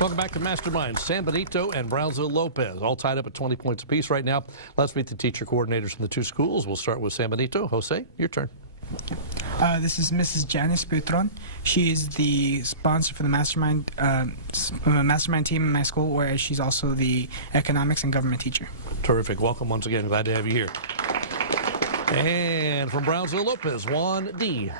Welcome back to Mastermind. San Benito and Brownsville Lopez all tied up at 20 points apiece right now. Let's meet the teacher coordinators from the two schools. We'll start with San Benito. Jose, your turn. This is Mrs. Janice Petron. She is the sponsor for the Mastermind team in my school, whereas she's also the economics and government teacher. Terrific. Welcome once again. Glad to have you here. And from Brownsville Lopez, Juan D.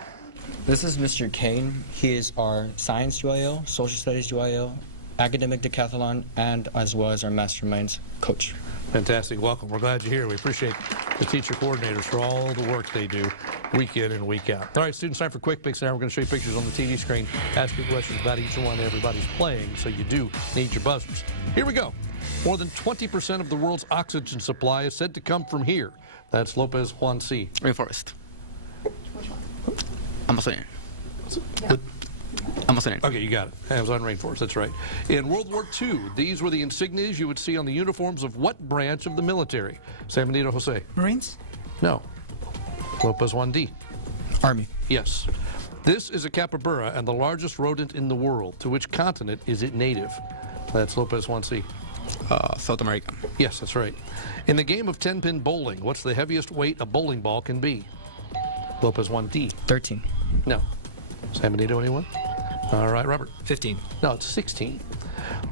This is Mr. Kane. He is our science UIL, social studies UIL, academic decathlon, and as well as our Masterminds coach. Fantastic. Welcome. We're glad you're here. We appreciate the teacher coordinators for all the work they do week in and week out. All right, students, time for quick picks now. We're going to show you pictures on the TV screen, ask you questions about each one everybody's playing, so you do need your buzzers. Here we go. More than 20% of the world's oxygen supply is said to come from here. That's Lopez, Juan C. Rainforest. Which one? Amazonian. Yeah. Amazonian. Okay, you got it. Amazon rainforest, that's right. In World War II, these were the insignias you would see on the uniforms of what branch of the military? San Benito, Jose. Marines? No. Lopez, 1D. Army. Yes. This is a capybara and the largest rodent in the world. To which continent is it native? That's Lopez, 1C. South America. Yes, that's right. In the game of 10-pin bowling, what's the heaviest weight a bowling ball can be? Lopez, 1D. 13. No. San Benito, anyone? All right, Robert. 15. No, it's 16.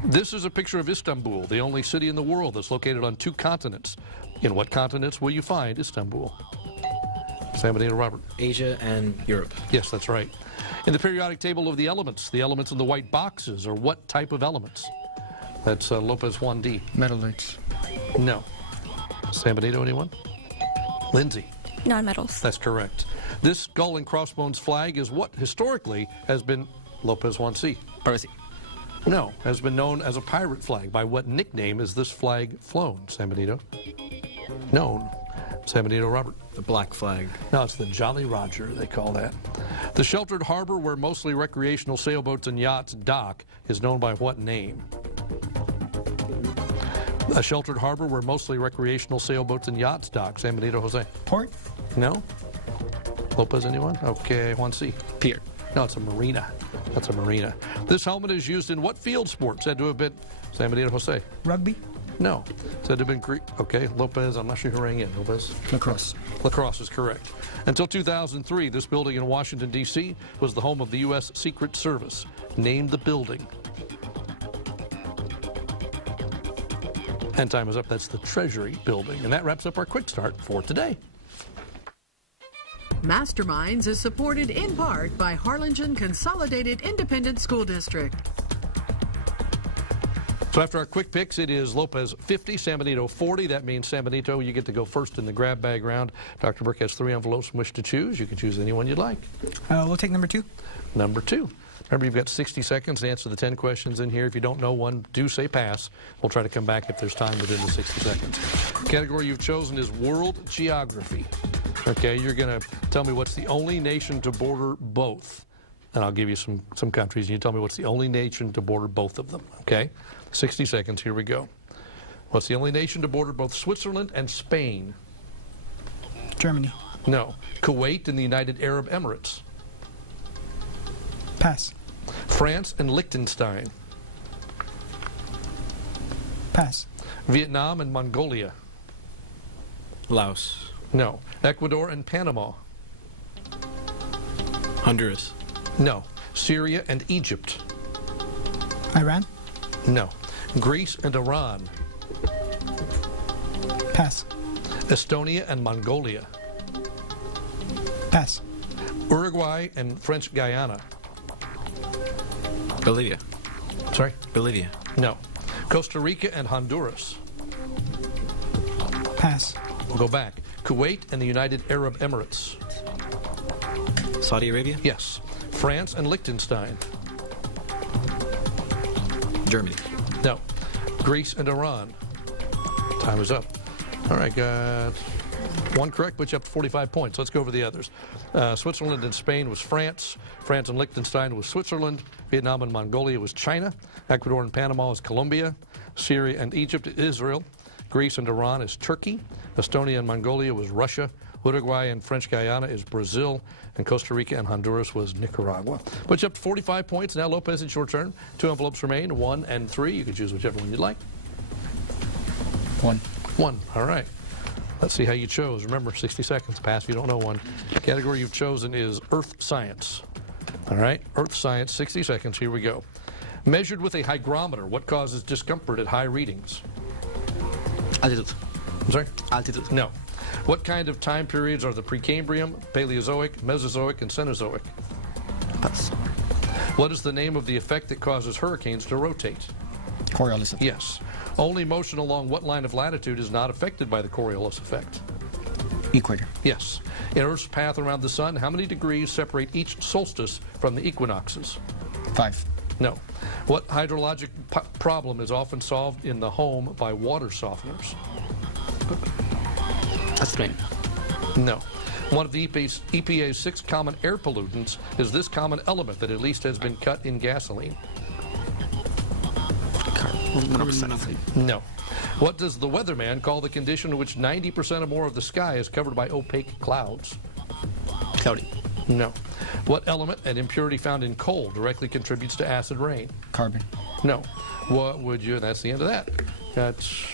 This is a picture of Istanbul, the only city in the world that's located on 2 continents. In what continents will you find Istanbul? San Benito, Robert. Asia and Europe. Yes, that's right. In the periodic table of the elements in the white boxes are what type of elements? That's Lopez, 1D. Metalloids. No. San Benito, anyone? Lindsay. Non-metals. That's correct. This skull and crossbones flag is what historically has been Lopez, 1C. Piracy. No, has been known as a pirate flag. By what nickname is this flag flown, San Benito? Known. San Benito, Robert. The black flag. No, it's the Jolly Roger, they call that. The sheltered harbor where mostly recreational sailboats and yachts dock is known by what name? A sheltered harbor where mostly recreational sailboats and yachts dock. San Benito, Jose. Port? No? Lopez, anyone? Okay, 1C. Pier. No, it's a marina. That's a marina. This helmet is used in what field sport? Said to have been San Benito, Jose. Rugby? No. Said to have been okay, Lopez, I'm not sure who rang in. Lopez? Lacrosse. Lacrosse is correct. Until 2003, this building in Washington, D.C. was the home of the U.S. Secret Service. Name the building. And time is up. That's the Treasury Building. And that wraps up our quick start for today. Masterminds is supported in part by Harlingen Consolidated Independent School District. So after our quick picks, it is Lopez 50, San Benito 40. That means San Benito, you get to go first in the grab bag round. Dr. Burke has 3 envelopes from which to choose. You can choose any one you'd like. We'll take number 2. Number 2. Remember, you've got 60 seconds to answer the 10 questions in here. If you don't know one, do say pass. We'll try to come back if there's time within the 60 seconds. Category you've chosen is World Geography. Okay, you're going to tell me what's the only nation to border both. And I'll give you some countries, and you tell me what's the only nation to border both of them. Okay? 60 seconds, here we go. What's the only nation to border both Switzerland and Spain? Germany. No. Kuwait and the United Arab Emirates. Pass. France and Liechtenstein. Pass. Vietnam and Mongolia. Laos. No. Ecuador and Panama. Honduras. No. Syria and Egypt. Iran. No. Greece and Iran. Pass. Estonia and Mongolia. Pass. Uruguay and French Guyana. Bolivia. Sorry? Bolivia. No. Costa Rica and Honduras. Pass. We'll go back. Kuwait and the United Arab Emirates. Saudi Arabia. Yes. France and Liechtenstein. Germany. No. Greece and Iran. Time is up. All right, got one correct, puts you up to 45 points. Let's go over the others. Switzerland and Spain was France. France and Liechtenstein was Switzerland. Vietnam and Mongolia was China. Ecuador and Panama is Colombia. Syria and Egypt is Israel. Greece and Iran is Turkey. Estonia and Mongolia was Russia. Uruguay and French Guyana is Brazil, and Costa Rica and Honduras was Nicaragua. Puts you up to 45 points. Now, Lopez, it's your turn. 2 envelopes remain, 1 and 3. You can choose whichever one you'd like. 1. 1, all right. Let's see how you chose. Remember, 60 seconds. Pass if you don't know one. The category you've chosen is Earth Science. All right, Earth Science, 60 seconds. Here we go. Measured with a hygrometer, what causes discomfort at high readings? Altitude. I'm sorry? Altitude. No. What kind of time periods are the Precambrian, Paleozoic, Mesozoic, and Cenozoic? Pass. What is the name of the effect that causes hurricanes to rotate? Coriolis effect. Yes. Only motion along what line of latitude is not affected by the Coriolis effect? Equator. Yes. In Earth's path around the sun, how many degrees separate each solstice from the equinoxes? 5. No. What hydrologic problem is often solved in the home by water softeners? That's rain. No. One of the EPA's 6 common air pollutants is this common element that at least has been cut in gasoline? Carbon monoxide. No. What does the weatherman call the condition in which 90% or more of the sky is covered by opaque clouds? Cloudy. No. What element and impurity found in coal directly contributes to acid rain? Carbon. No. What would you, that's the end of that. That's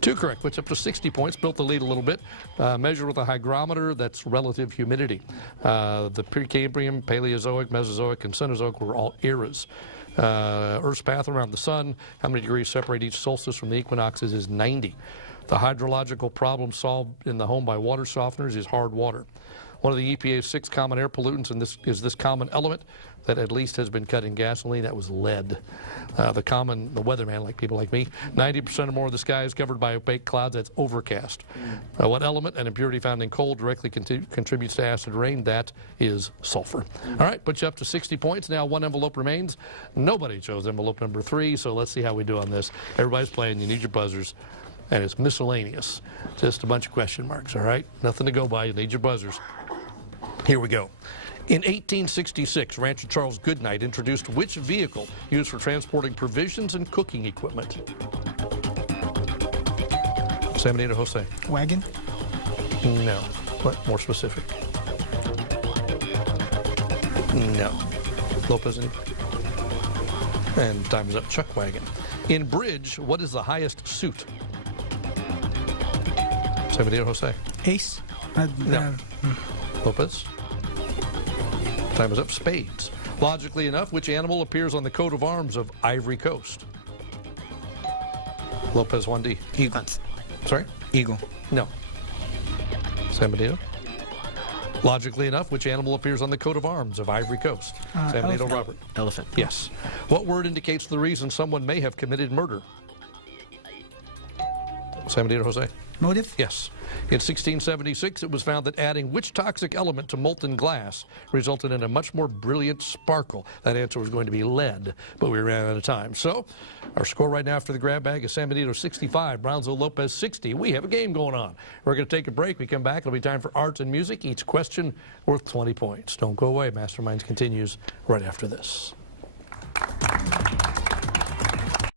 2 correct, puts up to 60 points, built the lead a little bit. Measured with a hygrometer, that's relative humidity. The Precambrian, Paleozoic, Mesozoic, and Cenozoic were all eras. Earth's path around the sun, how many degrees separate each solstice from the equinoxes is 90. The hydrological problem solved in the home by water softeners is hard water. One of the EPA's 6 common air pollutants is this common element that at least has been cut in gasoline. That was lead. The weatherman, like people like me, 90% or more of the sky is covered by opaque clouds. That's overcast. What element and impurity found in coal directly contributes to acid rain? That is sulfur. All right, put you up to 60 points. Now 1 envelope remains. Nobody chose envelope number 3, so let's see how we do on this. Everybody's playing. You need your buzzers. And it's miscellaneous. Just a bunch of question marks, all right? Nothing to go by. You need your buzzers. Here we go. In 1866, rancher Charles Goodnight introduced which vehicle used for transporting provisions and cooking equipment? San Benito, Jose. Wagon? No. What? More specific. No. Lopez, and time is up. Chuck wagon. In bridge, what is the highest suit? San Benito, Jose. Ace? No. Lopez. Time is up. Spades. Logically enough, which animal appears on the coat of arms of Ivory Coast? Lopez, 1D. Eagle. Sorry? Eagle. No. San Benito. Logically enough, which animal appears on the coat of arms of Ivory Coast? San Benito, Robert. Elephant. Yes. What word indicates the reason someone may have committed murder? San Benito, Jose. Motive? Yes. In 1676, it was found that adding which toxic element to molten glass resulted in a much more brilliant sparkle? That answer was going to be lead, but we ran out of time. So, our score right now after the grab bag is San Benito 65, Brownsville Lopez 60. We have a game going on. We're going to take a break. We come back. It'll be time for arts and music. Each question worth 20 points. Don't go away. Masterminds continues right after this.